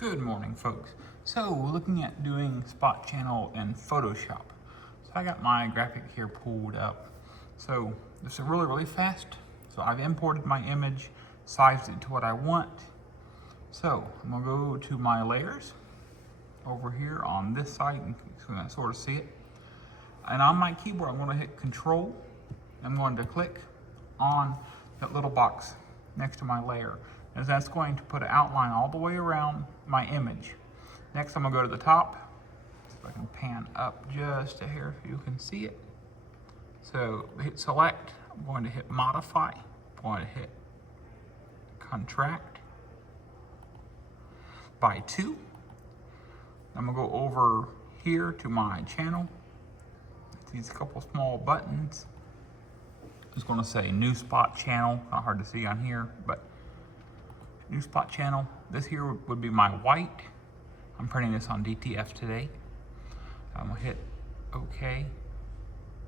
Good morning, folks. So, looking at doing spot channel in Photoshop. So I got my graphic here pulled up. So this is really fast. So I've imported my image, sized it to what I want. So I'm gonna go to my layers over here on this side, and you can sort of see it. And on my keyboard, I'm gonna hit Control. I'm going to click on that little box next to my layer, as that's going to put an outline all the way around my image. Next, I'm gonna go to the top. See if I can pan up just a hair if you can see it. So hit select, I'm going to hit modify, I'm going to hit contract by 2. I'm gonna go over here to my channel. These couple small buttons. It's gonna say new spot channel, kind of hard to see on here, but new spot channel. This here would be my white. I'm printing this on DTF today. I'm gonna hit OK.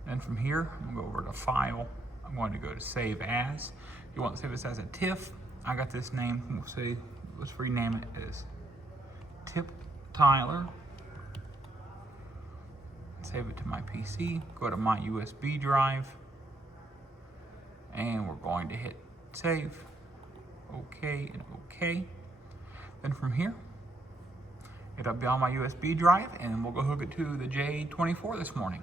Then from here, I'm gonna go over to File. I'm going to go to Save As. You want to save this as a TIFF. I got this name. We'll say, let's rename it as Tip Tyler. Save it to my PC. Go to my USB drive. And we're going to hit Save. OK and OK. Then from here, it'll be on my USB drive, and we'll go hook it to the J24 this morning.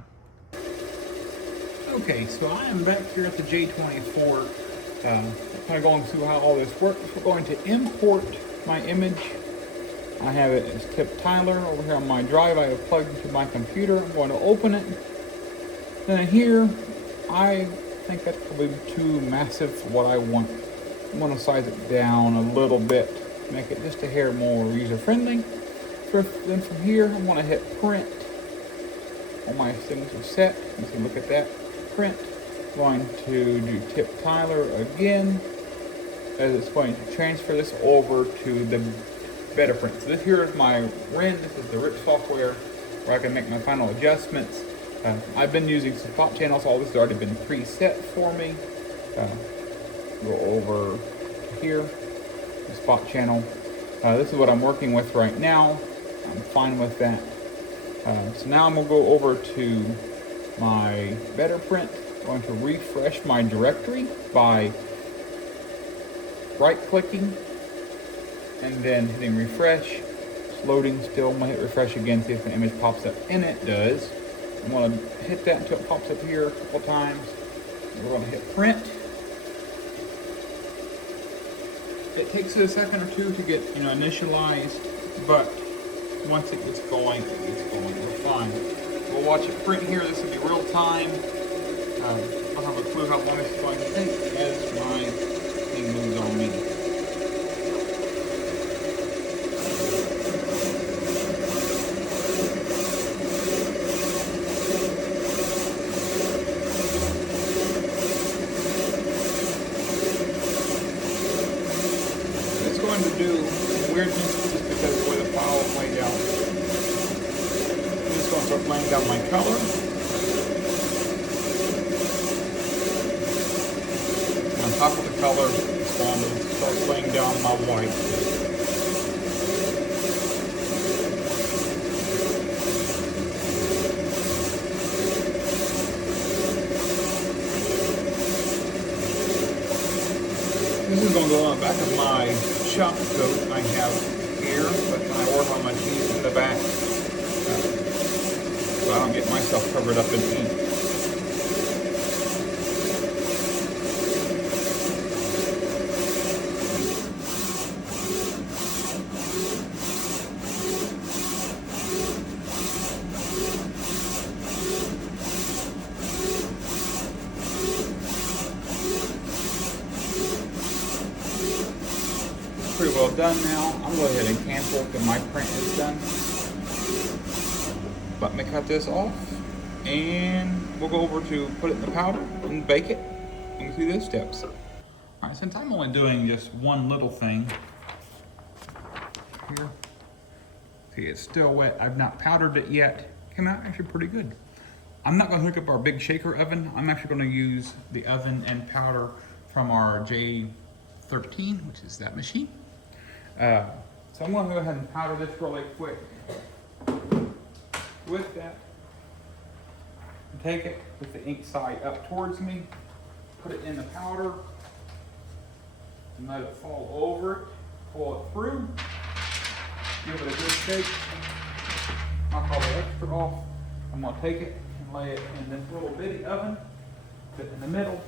Okay, so I am back here at the J24, kind of going through how all this works. We're going to import my image. I have it as Tip Tyler over here on my drive. I have plugged into my computer. I'm going to open it. Then here, I think that's probably too massive for what I want. I'm going to size it down a little bit, make it just a hair more user-friendly. Then from here, I'm going to hit print. All my things are set. You can look at that. Print. I'm going to do Tip Tyler again, as it's going to transfer this over to the beta print. So this here is my REN. This is the rich software where I can make my final adjustments. I've been using spot channels. All this has already been preset for me. Go over here, the spot channel. This is what I'm working with right now. I'm fine with that. So now I'm gonna go over to my better print. I'm going to refresh my directory by right-clicking and then hitting refresh. It's loading still. I'm gonna hit refresh again, see if an image pops up, and it does. I'm gonna hit that until it pops up here a couple times. We're gonna hit print. It takes it a second or two to get, initialized, but once it gets going, we're fine. We'll watch it print here. This will be real time. I'll have a clue how long it's going to take as my thing moves on me. It's going to do weirdness just because of the way the file is laid out. I'm just going to start laying down my color. On top of the color, I'm going to start laying down my white. This is going to go on the back of my shop coat I have here, but I work on my keys in the back, so I don't get myself covered up in ink. Pretty well done now. I'm going to go ahead and cancel because my print is done. Let me cut this off, and we'll go over to put it in the powder and bake it and go through those steps. All right, since I'm only doing just one little thing here, see it's still wet. I've not powdered it yet. Came out actually pretty good. I'm not going to hook up our big shaker oven. I'm actually going to use the oven and powder from our J24, which is that machine. So So I'm gonna go ahead and powder this really quick. With that, take it with the ink side up towards me, put it in the powder, and let it fall over it, pull it through, give it a good shake. Knock all the extra off. I'm gonna take it and lay it in this little bitty oven, put it in the middle.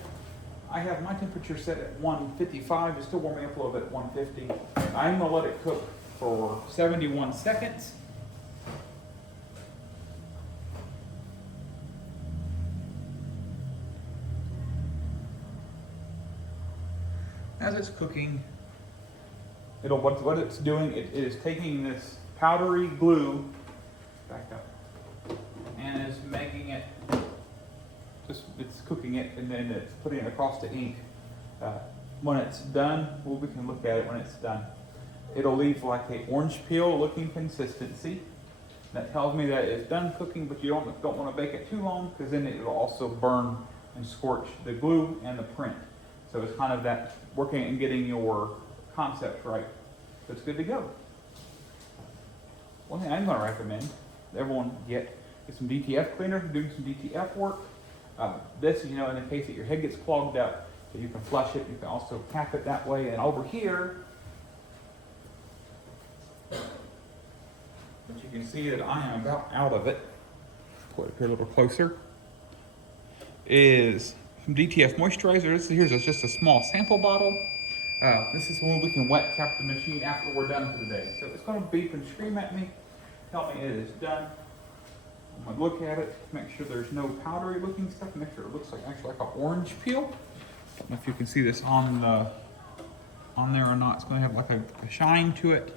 I have my temperature set at 155, it's still warming up a little bit at 150. I'm gonna let it cook for 71 seconds. As it's cooking, what it's doing, it is taking this powdery glue, back up, and is making it, it's cooking it, and then it's putting it across the ink. When it's done, well, we can look at it when it's done. It'll leave like a orange peel looking consistency. That tells me that it's done cooking, but you don't want to bake it too long, because then it will also burn and scorch the glue and the print. So it's kind of that working and getting your concept right. So it's good to go. One thing I'm going to recommend everyone get some DTF cleaner, doing some DTF work. This, in the case that your head gets clogged up, so you can flush it. You can also cap it that way. And over here, but you can see that I am about out of it. Put it here a little closer. Is some DTF moisturizer. Here's just a small sample bottle. This is one we can wet cap the machine after we're done for the day. So it's going to beep and scream at me, tell me it is done. I'm going to look at it, make sure there's no powdery looking stuff, make sure it looks like actually like an orange peel. I don't know if you can see this on there or not. It's going to have like a shine to it.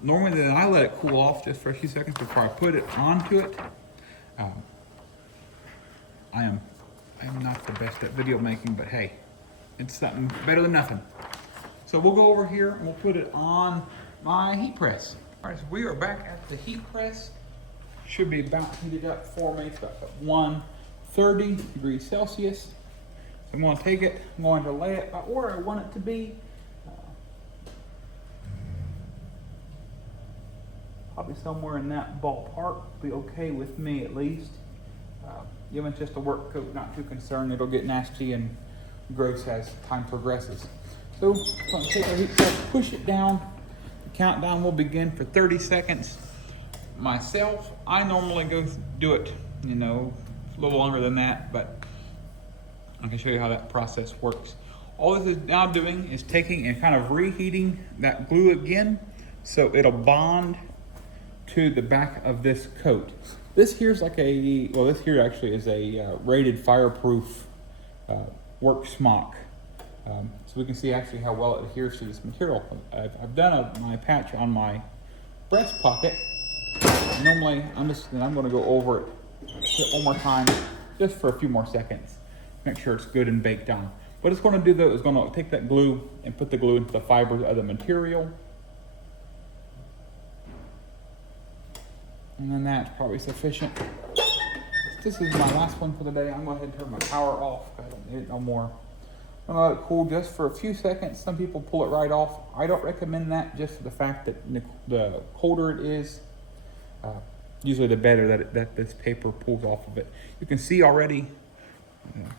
Normally then I let it cool off just for a few seconds before I put it onto it. I'm not the best at video making, but hey, it's something better than nothing. So we'll go over here and we'll put it on my heat press. All right, so we are back at the heat press. Should be about heated up for me. It's about 130 degrees Celsius. So I'm going to take it, I'm going to lay it about where I want it to be. Probably somewhere in that ballpark. Be okay with me at least. Given it's just a work coat, not too concerned. It'll get nasty and gross as time progresses. So I'm going to take our heat press, push it down. The countdown will begin for 30 seconds. Myself, I normally do it, a little longer than that, but I can show you how that process works. All this is now doing is taking and kind of reheating that glue again, so it'll bond to the back of this coat. This here's like this here actually is a rated fireproof work smock. So we can see actually how well it adheres to this material. I've done my patch on my breast pocket. Normally, I'm going to go over it one more time, just for a few more seconds. Make sure it's good and baked on. What it's going to do though is going to take that glue and put the glue into the fibers of the material. And then that's probably sufficient. This is my last one for the day. I'm going to go ahead and turn my power off. I don't need it no more. I'm going to let it cool just for a few seconds. Some people pull it right off. I don't recommend that, just for the fact that the colder it is, usually the better that this paper pulls off of it. You can see already,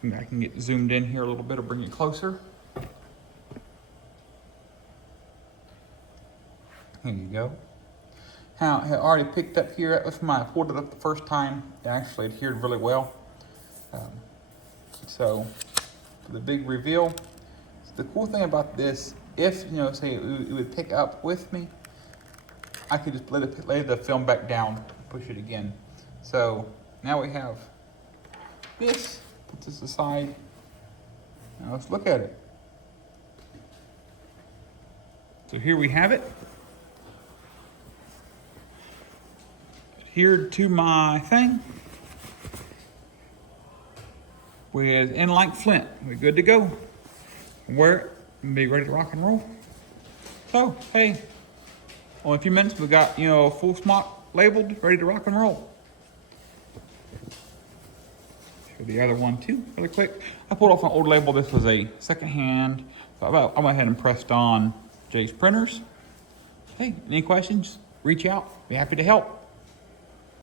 I can get zoomed in here a little bit or bring it closer. There you go. How it already picked up here. That's when I pulled it up the first time. It actually adhered really well. So for the big reveal, the cool thing about this, if say it would pick up with me, I could just lay the film back down, push it again. So now we have this. Put this aside. Now let's look at it. So here we have it. Adhered to my thing with in like flint. We're good to go. Wear it and be ready to rock and roll. So hey, only a few minutes, we got full smock labeled, ready to rock and roll. Show the other one too, really quick. I pulled off an old label. This was a second hand. So I went ahead and pressed on Jay's printers. Hey, any questions? Reach out. Be happy to help.